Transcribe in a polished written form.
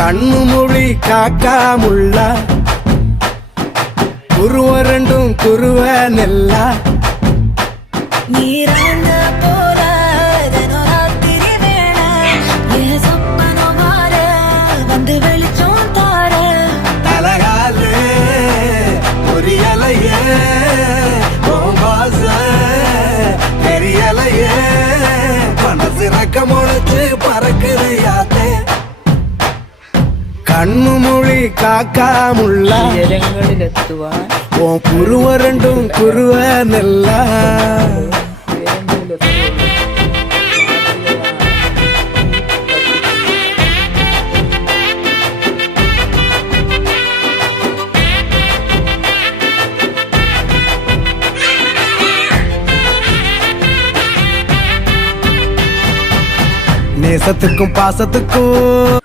கண்ணு மொழி காக்காமுள்ள குருவ ரெண்டும் குருவ நெல்லா நீராங்க போல தினராத்திரி வேண என் சொப்பனோ மாற வந்து வெளிச்சம் தார தலகாலே பொரியலையே பாச தெரியலையே மனசு ரக்க முளைச்சு பறக்குது யாத்தே കണ്ണു മൊഴി കാക്കാമുള്ള ഉയരങ്ങളിലെത്തുവാൻ ഓ കുരുവ രണ്ടും കുരുവ നെല്ല நேசத்துக்கும் பாசத்துக்கும்